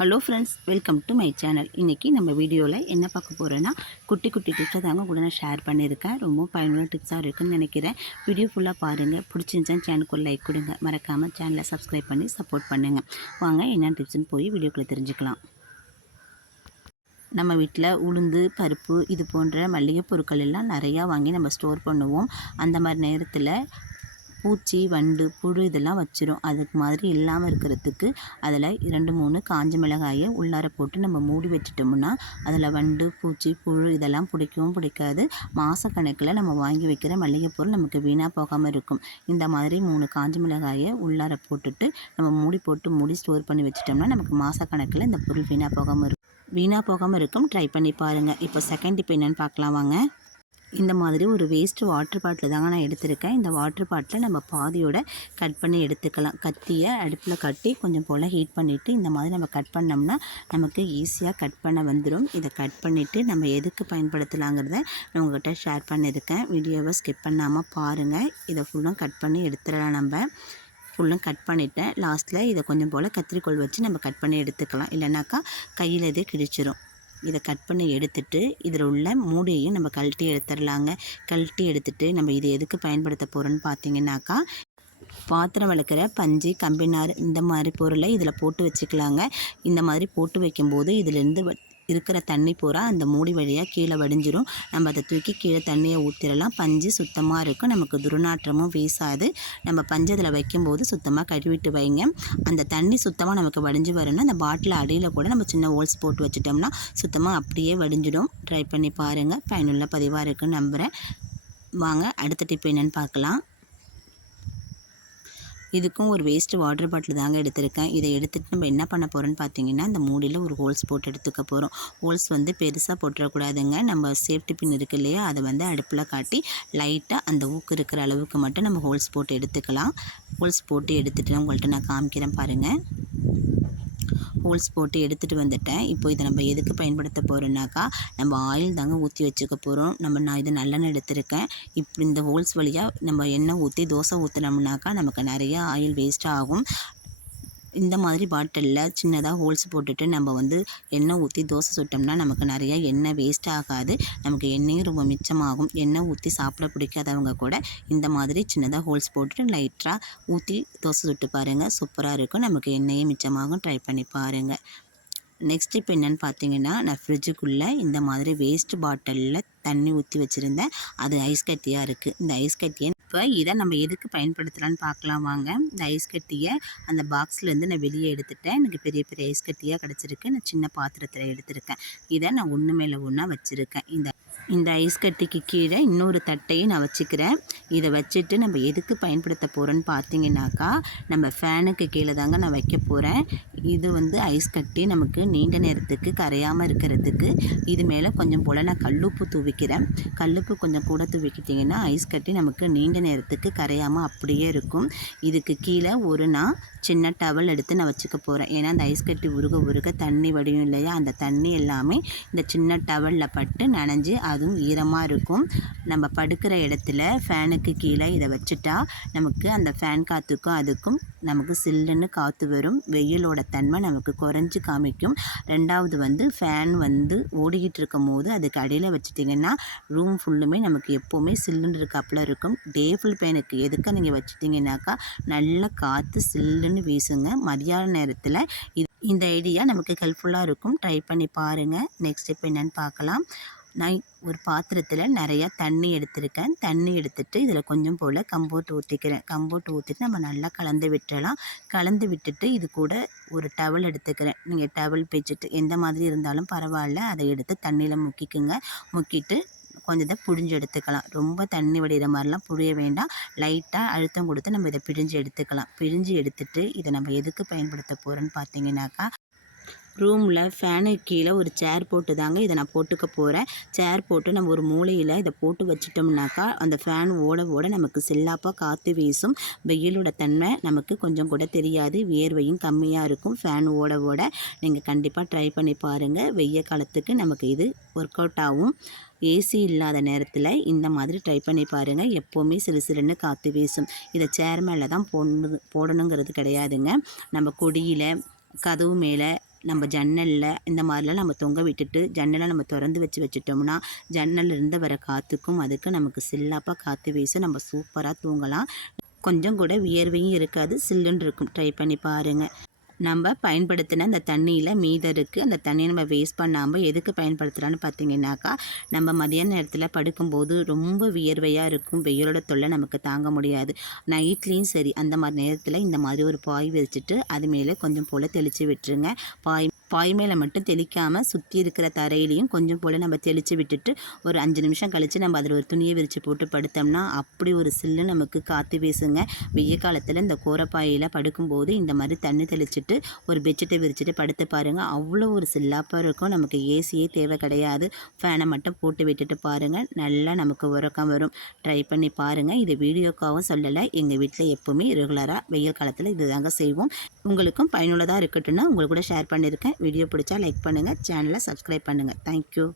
Hello friends, welcome to my channel. இன்றைக்கி நம்ம வீடியோவில் என்ன பார்க்க போகிறோன்னா, குட்டி டிப்ஸை தாங்க கூட நான் ஷேர் பண்ணியிருக்கேன். ரொம்ப பயனுள்ள டிப்ஸாக இருக்குதுன்னு நினைக்கிறேன். வீடியோ ஃபுல்லாக பாருங்கள். பிடிச்சிருந்துச்சான்னு சேனலுக்கு ஒரு லைக் கொடுங்க. மறக்காமல் சேனலை சப்ஸ்கிரைப் பண்ணி சப்போர்ட் பண்ணுங்கள். வாங்க என்ன டிப்ஸ்னு போய் வீடியோக்குள்ளே தெரிஞ்சுக்கலாம். நம்ம வீட்டில் உளுந்து, பருப்பு இது போன்ற மளிகை பொருட்கள் எல்லாம் நிறையா வாங்கி நம்ம ஸ்டோர் பண்ணுவோம். அந்த மாதிரி நேரத்தில் பூச்சி, வண்டு, புழு இதெல்லாம் வச்சிரும். அதுக்கு மாதிரி இல்லாமல் இருக்கிறதுக்கு அதில் 2-3 காஞ்ச மிளகாயை உள்ளார போட்டு நம்ம மூடி வச்சிட்டோம்னா அதில் வண்டு, பூச்சி, புழு இதெல்லாம் பிடிக்கவும் பிடிக்காது. மாதக்கணக்கில் நம்ம வாங்கி வைக்கிற மளிகை பொருள் நமக்கு வீணாக போகாமல் இருக்கும். இந்த மாதிரி 3 காஞ்ச மிளகாயை உள்ளார போட்டுட்டு நம்ம மூடி ஸ்டோர் பண்ணி வச்சிட்டோம்னா நமக்கு மாதக்கணக்கில் இந்த பொருள் வீணாக போகாமல் இருக்கும். ட்ரை பண்ணி பாருங்கள். இப்போ செகண்ட் டிப் என்னென்னு பார்க்கலாம் வாங்க. இந்த மாதிரி ஒரு வேஸ்ட்டு வாட்டர் பாட்டில் தாங்க நான் எடுத்திருக்கேன். இந்த வாட்டர் பாட்டில் நம்ம பாதியோட கட் பண்ணி எடுத்துக்கலாம். கத்தியை அடுப்பில் கட்டி கொஞ்சம் போல் ஹீட் பண்ணிவிட்டு இந்த மாதிரி நம்ம கட் பண்ணோம்னா நமக்கு ஈஸியாக கட் பண்ண வந்துடும். இதை கட் பண்ணிவிட்டு நம்ம எதுக்கு பயன்படுத்தலாங்கிறத நான் உங்கள்கிட்ட ஷேர் பண்ணியிருக்கேன். வீடியோவை ஸ்கிப் பண்ணாமல் பாருங்கள். இதை ஃபுல்லும் கட் பண்ணி எடுத்துடலாம். நம்ம ஃபுல்லும் கட் பண்ணிவிட்டேன். லாஸ்ட்டில் இதை கொஞ்சம் போல் கத்திரிக்கோல் வச்சு நம்ம கட் பண்ணி எடுத்துக்கலாம். இல்லைனாக்கா கையில் இது கிழிச்சிரும். இதை கட் பண்ணி எடுத்துட்டு இதில் உள்ள மூடியையும் நம்ம கழட்டி எடுத்துடலாங்க. கழட்டி எடுத்துட்டு நம்ம இது எதுக்கு பயன்படுத்த போகிறோன்னு பார்த்தீங்கன்னாக்கா, பாத்திரம் வளர்க்குற பஞ்சு, கம்பினார் இந்த மாதிரி பொருளை இதில் போட்டு வச்சுக்கலாங்க. இந்த மாதிரி போட்டு வைக்கும்போது இதிலேருந்து இருக்கிற தண்ணி பூரா அந்த மூடி வழியாக கீழே வடிஞ்சிரும். நம்ம அதை தூக்கி கீழே தண்ணியை ஊற்றிடலாம். பஞ்சு சுத்தமாக இருக்கும். நமக்கு துர்நாற்றமும் வீசாது. நம்ம பஞ்சு அதில் வைக்கும்போது சுத்தமாக கழுவிட்டு வைங்க. அந்த தண்ணி சுத்தமாக நமக்கு வடிஞ்சு வரணும்னா அந்த பாட்டில் அடியில் கூட நம்ம சின்ன ஹோல்ஸ் போட்டு வச்சிட்டோம்னா சுத்தமாக அப்படியே வடிஞ்சிடும். ட்ரை பண்ணி பாருங்கள். பயனுள்ள பதிவாக இருக்குன்னு நம்புகிறேன். வாங்க அடுத்த டிப் என்னென்னு பார்க்கலாம். இதுக்கும் ஒரு வேஸ்ட்டு வாட்டர் பாட்டில் தாங்க எடுத்திருக்கேன். இதை எடுத்துகிட்டு நம்ம என்ன பண்ண போகிறோன்னு பார்த்தீங்கன்னா, இந்த மூடியில் ஒரு ஹோல்ஸ் போட்டு எடுத்துக்க போகிறோம். ஹோல்ஸ் பெருசாக போட்டுறக்கூடாதுங்க. நம்ம சேஃப்டி பின் இருக்குது இல்லையா, அதை அடுப்பில் காட்டி லைட்டாக அந்த ஊக்கு இருக்கிற அளவுக்கு மட்டும் நம்ம ஹோல்ஸ் போட்டு எடுத்துக்கலாம். ஹோல்ஸ் போட்டு எடுத்துகிட்டு உங்கள்கிட்ட நான் காமிக்கிறேன் பாருங்கள். ஹோல்ஸ் போட்டு எடுத்துகிட்டு வந்துட்டேன். இப்போ இதை நம்ம எதுக்கு பயன்படுத்த போகிறோன்னாக்கா, நம்ம ஆயில் தாங்க ஊற்றி வச்சுக்க போகிறோம். நான் இது நல்லெண்ணெய் எடுத்திருக்கேன். இப்படி இந்த ஹோல்ஸ் வழியாக நம்ம எண்ணெய் ஊற்றி தோசை ஊற்றினோம்னாக்கா நமக்கு நிறையா ஆயில் வேஸ்ட் ஆகும். இந்த மாதிரி பாட்டிலில் சின்னதாக ஹோல்ஸ் போட்டுட்டு நம்ம எண்ணெய் ஊற்றி தோசை சுட்டோம்னா நமக்கு நிறையா எண்ணெய் வேஸ்ட் ஆகாது. நமக்கு எண்ணெயும் ரொம்ப மிச்சமாகும். எண்ணெய் ஊற்றி சாப்பிட பிடிக்காதவங்க கூட இந்த மாதிரி சின்னதாக ஹோல்ஸ் போட்டுட்டு லைட்டாக ஊற்றி தோசை சுட்டு பாருங்கள். சூப்பராக இருக்கும். நமக்கு எண்ணெயும் மிச்சமாகும். ட்ரை பண்ணி பாருங்கள். நெக்ஸ்ட் இப்போ என்னென்னு பார்த்தீங்கன்னா, நான் ஃப்ரிட்ஜுக்குள்ளே இந்த மாதிரி வேஸ்ட் பாட்டிலில் தண்ணி ஊற்றி வச்சுருந்தேன். அது ஐஸ் கட்டியாக இருக்குது. இந்த ஐஸ் கட்டியை இப்போ இதை நம்ம எதுக்கு பயன்படுத்தலான்னு பார்க்கலாம் வாங்க. இந்த ஐஸ் கட்டியை அந்த பாக்ஸ்லேருந்து நான் வெளியே எடுத்துட்டேன். எனக்கு பெரிய பெரிய ஐஸ் கட்டியாக கிடச்சிருக்கு. நான் சின்ன பாத்திரத்தில் எடுத்திருக்கேன். இதை நான் ஒன்று மேலே ஒன்றா வச்சுருக்கேன். இந்த ஐஸ் கட்டிக்கு கீழே இன்னொரு தட்டையும் நான் வச்சுக்கிறேன். இதை வச்சுட்டு நம்ம எதுக்கு பயன்படுத்த போகிறோன்னு பார்த்தீங்கன்னாக்கா, நம்ம ஃபேனுக்கு கீழே தாங்க நான் வைக்க போகிறேன். இது ஐஸ் கட்டி நமக்கு நீண்ட நேரத்துக்கு கரையாமல் இருக்கிறதுக்கு இது மேலே கொஞ்சம் போல் நான் கல்லுப்பு தூவிக்கிறேன். கல்லுப்பு கொஞ்சம் கூட தூவிக்கிட்டிங்கன்னா ஐஸ் கட்டி நமக்கு நீண்ட நேரத்துக்கு கரையாமல் அப்படியே இருக்கும். இதுக்கு கீழே நான் சின்ன டவல் எடுத்து நான் வச்சுக்க போகிறேன். ஏன்னா அந்த ஐஸ் கட்டி உருக தண்ணி வடியும் இல்லையா, அந்த தண்ணி எல்லாமே இந்த சின்ன டவலில் பட்டு நனைஞ்சு அதுவும் ஈரமாக இருக்கும். நம்ம படுக்கிற இடத்துல ஃபேனுக்கு கீழே இதை வச்சுட்டா நமக்கு அந்த ஃபேன் காற்றுக்கும் அதுக்கும் நமக்கு சில்லுன்னு காற்று வரும். வெயிலோட தன்மை நமக்கு குறைஞ்சி காமிக்கும். ரெண்டாவது ஃபேன் ஓடிக்கிட்டு இருக்கும் போது அதுக்கு அடியில் வச்சுட்டிங்கன்னா ரூம் ஃபுல்லுமே நமக்கு எப்போவுமே சில்லுன்னு இருக்காப்புல இருக்கும். டே ஃபுல் ஃபேனுக்கு எதுக்கு நீங்கள் வச்சுட்டிங்கனாக்கா நல்ல காற்று சில்லுன்னு வீசுங்க. மதியான நேரத்தில் இந்த ஐடியா நமக்கு ஹெல்ப்ஃபுல்லாக இருக்கும். ட்ரை பண்ணி பாருங்கள். நெக்ஸ்ட் இப்போ என்னென்னு பார்க்கலாம். நான் ஒரு பாத்திரத்தில் நிறையா தண்ணி எடுத்திருக்கேன். தண்ணி எடுத்துகிட்டு இதில் கொஞ்சம் போல் கம்போர்ட் ஊற்றிக்கிறேன். கம்போர்ட் ஊற்றிட்டு நம்ம நல்லா கலந்து விட்டுறலாம். கலந்து விட்டுட்டு இது கூட ஒரு டவல் எடுத்துக்கிறேன். நீங்கள் டவல் பிச்சுட்டு எந்த மாதிரி இருந்தாலும் பரவாயில்ல, அதை எடுத்து தண்ணியில் முக்கிக்குங்க. முக்கிட்டு கொஞ்சம் இதை பிழிஞ்சு எடுத்துக்கலாம். ரொம்ப தண்ணி வடிகிற மாதிரிலாம் புழிய வேண்டாம். லைட்டாக அழுத்தம் கொடுத்து நம்ம இதை பிழிஞ்சு எடுத்துக்கலாம். பிழிஞ்சு எடுத்துகிட்டு இதை நம்ம எதுக்கு பயன்படுத்த போகிறோன்னு பார்த்தீங்கன்னாக்கா, ரூமில் ஃபேனுக்கு கீழே ஒரு சேர் போட்டு தாங்க இதை நான் போட்டுக்க போகிறேன். சேர் போட்டு நம்ம ஒரு மூலையில் இதை போட்டு வச்சிட்டோம்னாக்கா அந்த ஃபேன் ஓட நமக்கு செல்லாப்பாக காற்று வீசும். வெயிலோட தன்மை நமக்கு கொஞ்சம் கூட தெரியாது. வேர்வையும் கம்மியாக இருக்கும். ஃபேன் ஓட நீங்கள் கண்டிப்பாக ட்ரை பண்ணி பாருங்கள். வெய்ய காலத்துக்கு நமக்கு இது ஒர்க் அவுட் ஆகும். ஏசி இல்லாத நேரத்தில் இந்த மாதிரி ட்ரை பண்ணி பாருங்கள். எப்போவுமே சிலுசிலுன்னு காற்று வீசும். இதை சேர் மேலே தான் போடணுங்கிறது கிடையாதுங்க. நம்ம கொடியில், கதவு மேலே, நம்ம ஜன்னலில் இந்த மாதிரிலாம் நம்ம தொங்க விட்டுட்டு ஜன்னலை நம்ம திறந்து வச்சுட்டோம்னா ஜன்னலில் இருந்து வர காற்றுக்கும் அதுக்கு நமக்கு சில்லாப்பாக காற்று வீச நம்ம சூப்பராக தூங்கலாம். கொஞ்சம் கூட வியர்வையும் இருக்காது, சில்லுன்னு இருக்கும். ட்ரை பண்ணி பாருங்கள். நம்ம பயன்படுத்தின அந்த தண்ணியில் மீதம் இருக்குது. அந்த தண்ணியை நம்ம வேஸ்ட் பண்ணாமல் எதுக்கு பயன்படுத்துகிறான்னு பார்த்தீங்கன்னாக்கா, நம்ம மதியான நேரத்தில் படுக்கும்போது ரொம்ப வியர்வையாக இருக்கும். வெயிலோட தொல்லை நமக்கு தாங்க முடியாது. நைட்லேயும் சரி அந்த மாதிரி நேரத்தில் இந்த மாதிரி ஒரு பாய் விரிச்சிட்டு அது மேலே கொஞ்சம் போல் தெளித்து விட்டுருங்க. பாய் மேலே மட்டும் தெளிக்காமல் சுற்றி இருக்கிற தரையிலையும் கொஞ்சம் போல் நம்ம தெளித்து விட்டுட்டு ஒரு 5 நிமிஷம் கழித்து நம்ம அதில் ஒரு துணியை விரித்து போட்டு படுத்தோம்னா அப்படி ஒரு சில்லு நமக்கு காற்று வீசுங்க. வெய்ய காலத்தில் இந்த கோரப்பாயில் படுக்கும்போது இந்த மாதிரி தண்ணி தெளிச்சுட்டு ஒரு பெட்ஷீட்டை விரிச்சிட்டு படுத்து பாருங்கள், அவ்வளோ ஒரு சில்லாப்பாக இருக்கும். நமக்கு ஏசியே தேவை கிடையாது. ஃபேனை மட்டும் போட்டு விட்டுட்டு பாருங்கள், நல்லா நமக்கு உறக்கம் வரும். ட்ரை பண்ணி பாருங்கள். இது வீடியோக்காகவும் சொல்லலை, எங்கள் வீட்டில் எப்போவுமே ரெகுலராக வெயில் காலத்தில் இது தாங்க செய்வோம். உங்களுக்கும் பயனுள்ளதாக இருக்கட்டும்னா உங்களுக்கு கூட ஷேர் பண்ணியிருக்கேன். வீடியோ பிடிச்சா லைக் பண்ணுங்கள், சேனலை சப்ஸ்கிரைப் பண்ணுங்கள். தேங்க்யூ.